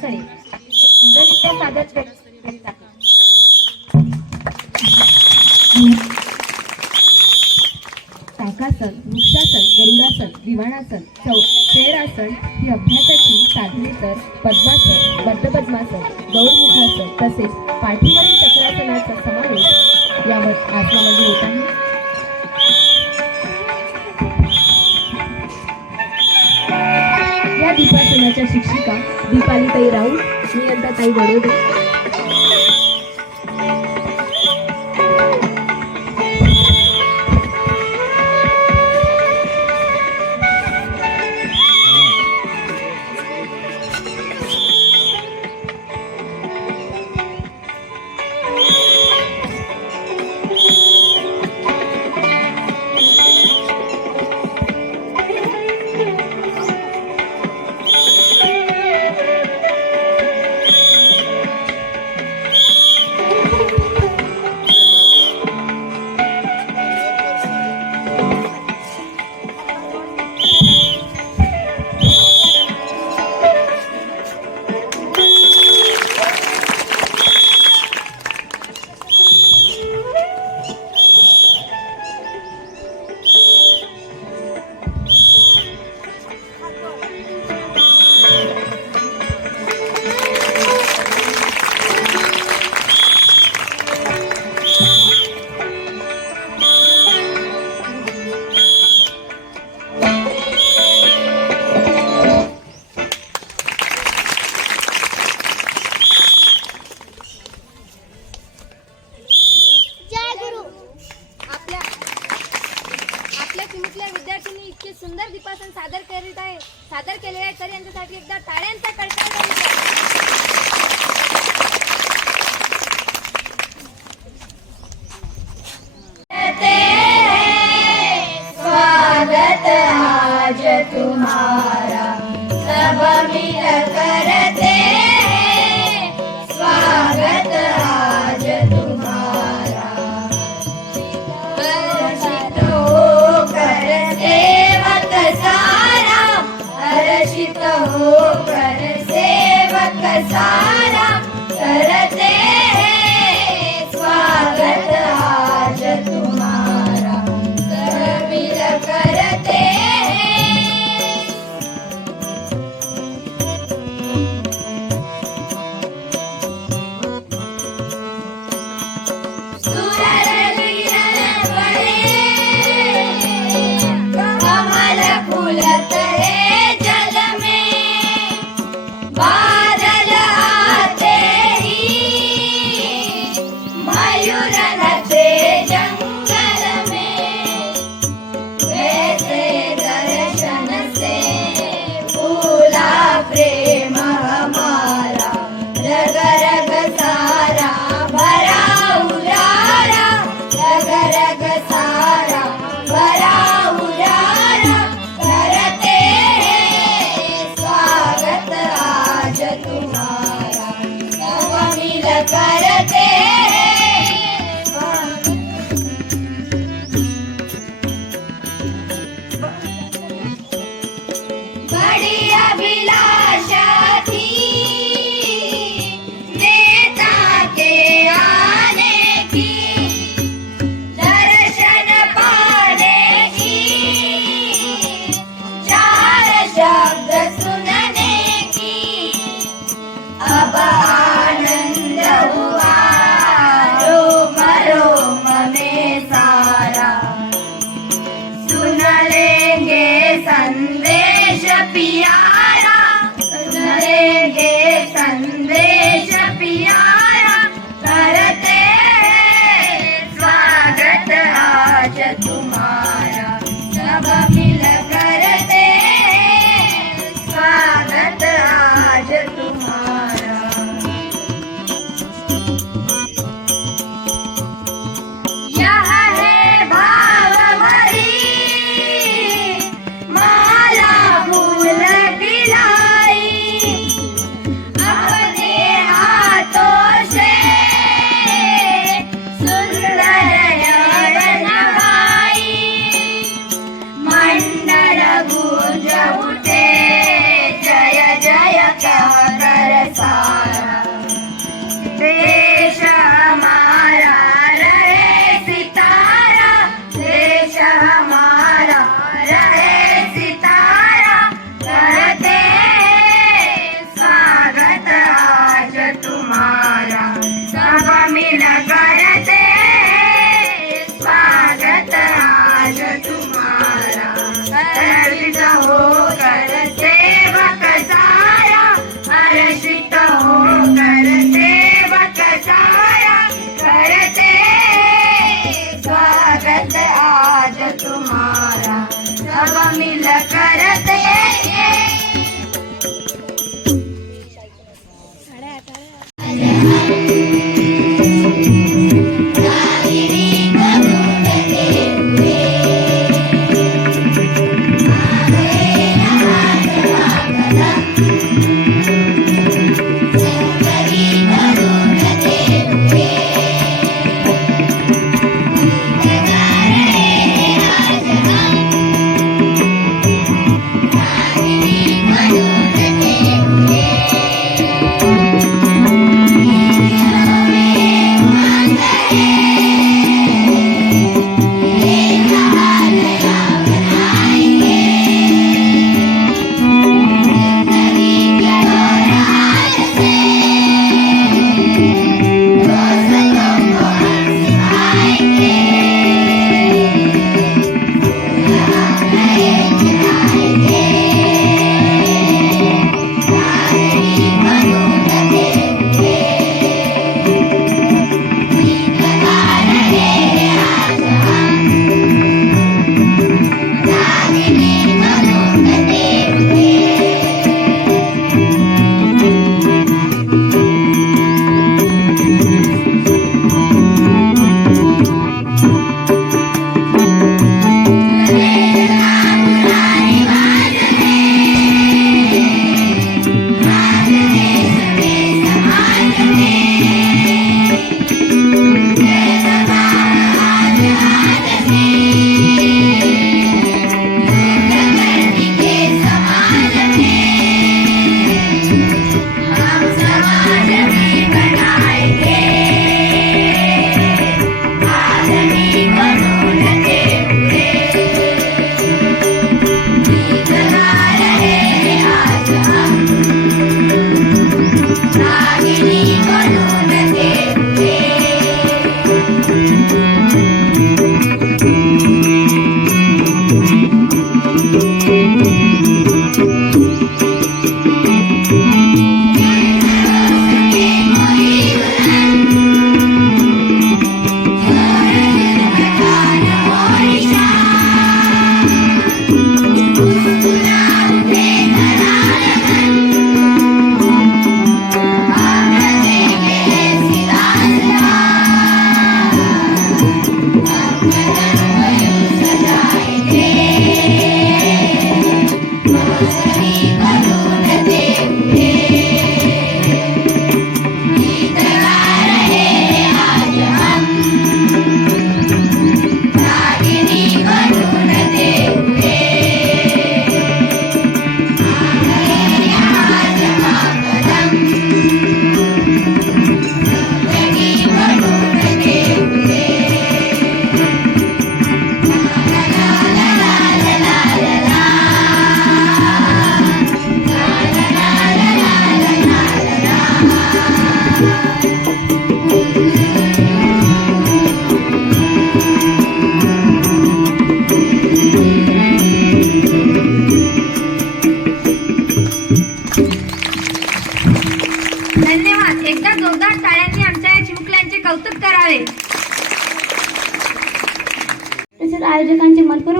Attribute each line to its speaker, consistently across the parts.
Speaker 1: असावे जर व्यक्ती स्वागत आज तुम्हारा। सब मिल करते स्वागत आज तुम्हारा। अरतो कर सेवक सारा। अरशित कर सेवक सारा।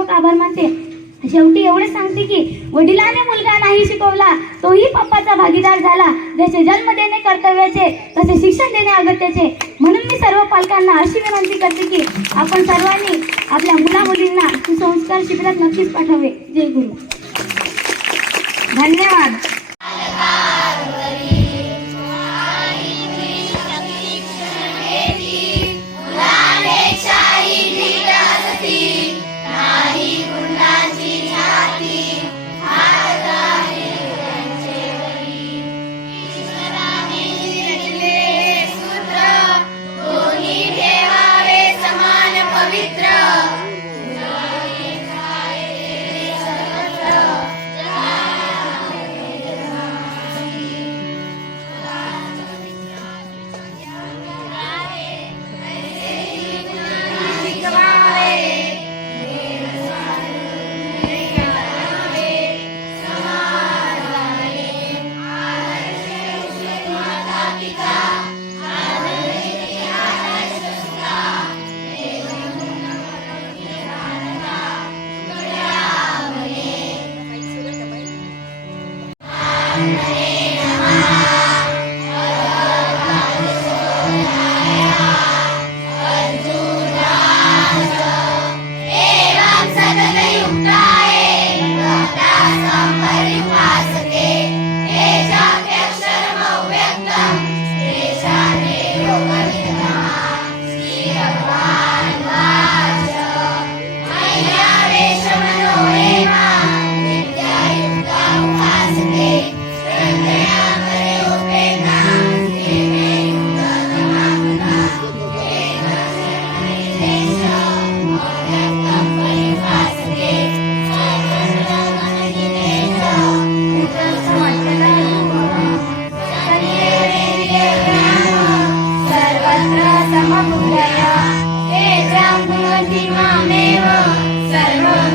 Speaker 2: मनपूर्वक आभार मानते. शेवटी एवढे सांगते की वडिलाने मुलगा नाही शिकवला तोही पप्पाचा भागीदार झाला. जसे जन्म देणे कर्तव्याचे तसे शिक्षण देणे अगत्याचे. म्हणून मी सर्व पालकांना अशी विनंती करते की आपण सर्वांनी आपल्या मुला मुलींना सुसंस्कार शिबिरात नक्कीच पाठवावे. जय गुरु.
Speaker 1: धन्यवाद.
Speaker 2: मम मुदया ते
Speaker 3: सर्वं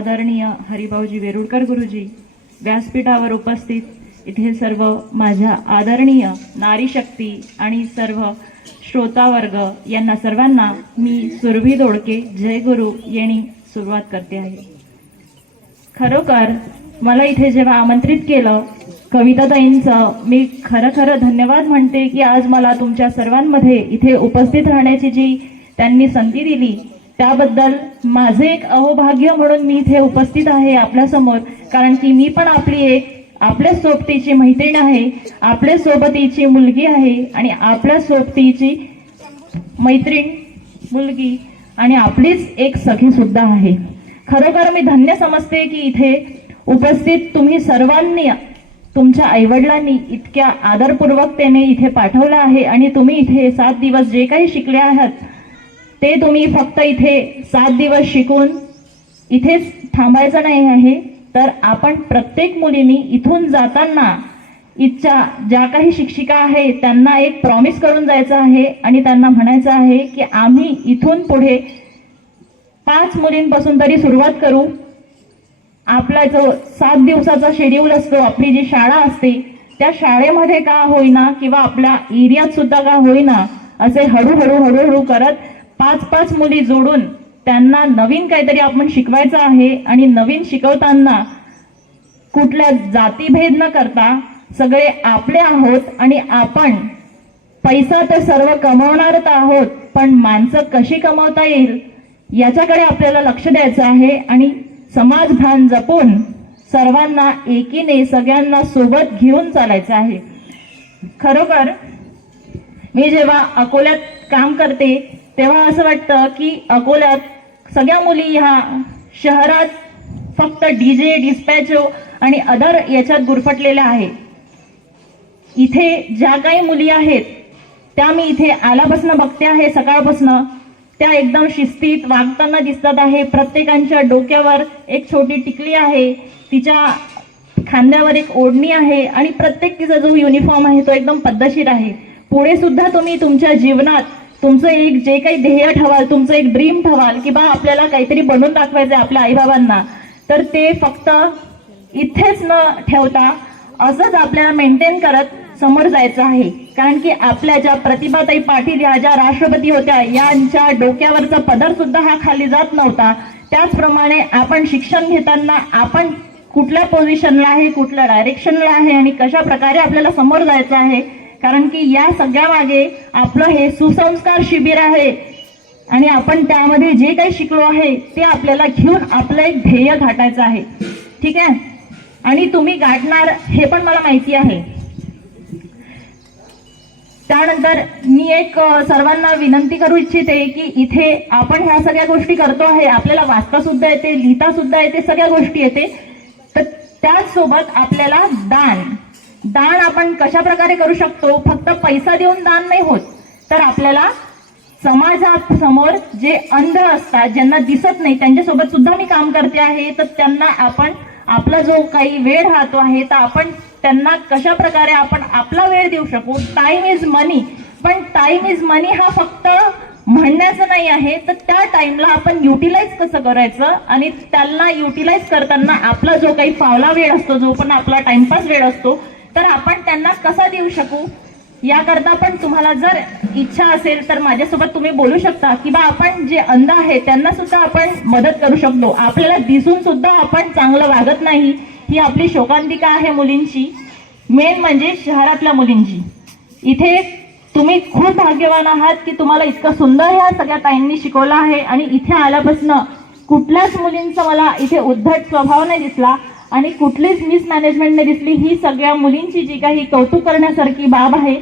Speaker 3: आदरणीय हरिभाऊजी वेरुळकर गुरुजी व्यासपीठावर उपस्थित इथे सर्व माझ्या आदरणीय नारी शक्ती आणि सर्व श्रोतावर्ग यांना सर्वांना मी सुरभी दोडके जय गुरु येणी सुरुवात करते आहे. खरोखर मला इथे जेव्हा आमंत्रित केलं कविताताईंचं मी खरं खरं धन्यवाद म्हणते की आज मला तुमच्या सर्वांमध्ये इथे उपस्थित राहण्याची जी त्यांनी संधी दिली त्याबद्दल माझे एक अहोभाग्य म्हणून मी इथे उपस्थित आहे आपल्यासमोर कारण की मी पण आपली एक आपल्या सोबतीची मैत्रीण आहे आपल्या सोबतीची मुलगी आहे आणि आपल्या सोबतीची मैत्रीण मुलगी आणि आपलीच एक सखी सुद्धा आहे. खरोखर मी धन्य समजते की इथे उपस्थित तुम्ही सर्वांनी तुमच्या आईवडिलांनी इतक्या आदरपूर्वकतेने इथे पाठवलं आहे आणि तुम्ही इथे सात दिवस जे काही शिकले आहात ते तुम्ही फक्त इथे सात दिवस शिकून इथेच थांबायचं नाही आहे तर आपण प्रत्येक मुलींनी इथून जाताना इच्छा ज्या काही शिक्षिका आहे त्यांना एक प्रॉमिस करून जायचं आहे आणि त्यांना म्हणायचं आहे की आम्ही इथून पुढे पाच मुलींपासून तरी सुरुवात करू. आपला जो सात दिवसाचा शेड्यूल असतो आपली जी शाळा असते त्या शाळेमध्ये का होईना किंवा आपल्या एरियात सुद्धा का होईना असे हळूहळू हळूहळू करत पाच पाच मुली जोडून त्यांना नवीन काहीतरी आपण शिकवायचं आहे आणि नवीन शिकवताना कुठल्या जातीभेद न करता सगळे आपले आहोत आणि आपण पैसा तर सर्व कमवणारच आहोत पण माणसं कशी कमवता येईल याच्याकडे आपल्याला लक्ष द्यायचं आहे आणि समाजभान जपून सर्वांना एकीने सगळ्यांना सोबत घेऊन चालायचं आहे. खरोखर मी जेव्हा अकोल्यात काम करते तेव्हा असं वाटतं की अकोल्यात सगळ्या मुली ह्या शहरात फक्त डीजे डिस्पॅचो आणि अदर याच्यात गुरफटलेल्या आहे इथे ज्या काही मुली आहेत त्या मी इथे आल्यापासून बघते आहे सकाळपासून. त्या एकदम शिस्तीत वागताना दिसतात आहे. प्रत्येकांच्या डोक्यावर एक छोटी टिकली आहे. तिच्या खांद्यावर एक ओढणी आहे आणि प्रत्येक तिचा जो युनिफॉर्म आहे तो एकदम पद्धतशीर आहे. पुढे सुद्धा तुम्ही तुमच्या जीवनात तुमचं एक जे काही ध्येय ठवाल तुमचं एक ड्रीम ठेवाल की बा आपल्याला काहीतरी बनवून दाखवायचं आहे आपल्या आईबाबांना तर ते फक्त इथेच न ठेवता असंच आपल्याला मेंटेन करत समोर जायचं आहे. कारण की आपल्या ज्या प्रतिभाताई पाटील या ज्या राष्ट्रपती होत्या यांच्या डोक्यावरचा पदर सुद्धा हा खाली जात नव्हता. त्याचप्रमाणे आपण शिक्षण घेताना आपण कुठल्या पोझिशनला आहे कुठल्या डायरेक्शनला आहे आणि कशा प्रकारे आपल्याला समोर जायचं आहे कारण की या सगळ्या मागे आपलं हे सुसंस्कार शिबिर आहे. आणि आपण त्यामध्ये जे काही शिकलो आहे ते आपल्याला घेऊन आपलं एक ध्येय गाठायचं आहे. ठीक आहे? आणि तुम्ही गाठणार हे पण मला माहिती आहे. त्यानंतर मी एक सर्वांना विनंती करू इच्छिते की इथे आपण ह्या सगळ्या गोष्टी करतो आहे. आपल्याला वाचता सुद्धा येते लिहिता सुद्धा येते सगळ्या गोष्टी येते. तर त्याचसोबत आपल्याला दान. दान आपण कशा प्रकारे करू शकतो? फक्त पैसा देऊन दान नाही होत. तर आपल्याला समाजासमोर जे अंध असतात ज्यांना दिसत नाही त्यांच्यासोबत सुद्धा मी काम करते आहे. तर त्यांना आपण आपला जो काही वेळ राहतो आहे तर आपण त्यांना कशा प्रकारे आपण आपला वेळ देऊ शकू? टाइम इज मनी पण टाइम इज मनी हा फक्त म्हणण्याचं नाही आहे. तर त्या टाइमला आपण युटिलाइज कसं करायचं? आणि त्यांना युटिलाइज करताना आपला जो काही फावला वेळ असतो जो पण आपला टाइमपास वेळ असतो तर आपण त्यांना कसा देऊ शकू? याकरता पण तुम्हाला जर इच्छा असेल तर माझ्यासोबत तुम्ही बोलू शकता की बा आपण जे अंध आहे त्यांना सुद्धा आपण मदत करू शकतो. आपल्याला दिसून सुद्धा आपण चांगलं वागत नाही ही आपली शोकांतिका आहे मुलींची. मेन म्हणजे शहरातल्या मुलींची. इथे तुम्ही खूप भाग्यवान आहात की तुम्हाला इतकं सुंदर ह्या सगळ्या ताईंनी शिकवलं आहे. आणि इथे आल्यापासून कुठल्याच मुलींचा मला इथे उद्धट स्वभाव नाही दिसला. आणि कुठलीच मिसमॅनेजमेंट नाही दिसली. ही सगळ्या मुलींची जी काही कौतुक करण्यासारखी बाब आहे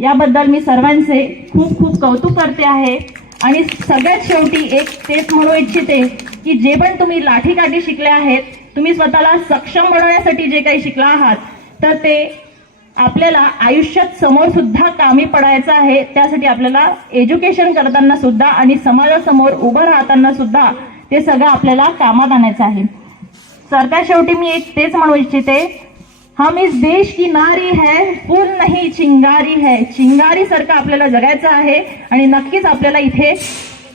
Speaker 3: याबद्दल मी सर्वांचे खूप खूप कौतुक करते आहे. आणि सगळ्यात शेवटी एक तेच म्हणू इच्छिते की जे पण तुम्ही लाठीकाठी शिकले आहेत तुम्ही स्वतःला सक्षम बनवण्यासाठी जे काही शिकला आहात तर ते आपल्याला आयुष्यात समोर सुद्धा कामी पडायचं आहे. त्यासाठी आपल्याला एज्युकेशन करताना सुद्धा आणि समाजासमोर उभं राहताना सुद्धा ते सगळं आपल्याला कामात आणायचं आहे. सरत्या शेवटी मी एक तेच म्हणू इच्छिते. हम इस देश की नारी है फुल नाही चिंगारी है. चिंगारी सारखं आपल्याला जगायचं आहे आणि नक्कीच आपल्याला इथे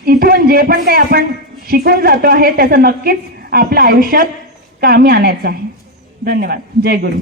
Speaker 3: इथून जे पण काही आपण शिकून जातो आहे त्याचं नक्कीच आपल्या आयुष्यात कामी आणायचं आहे. धन्यवाद. जय गुरु.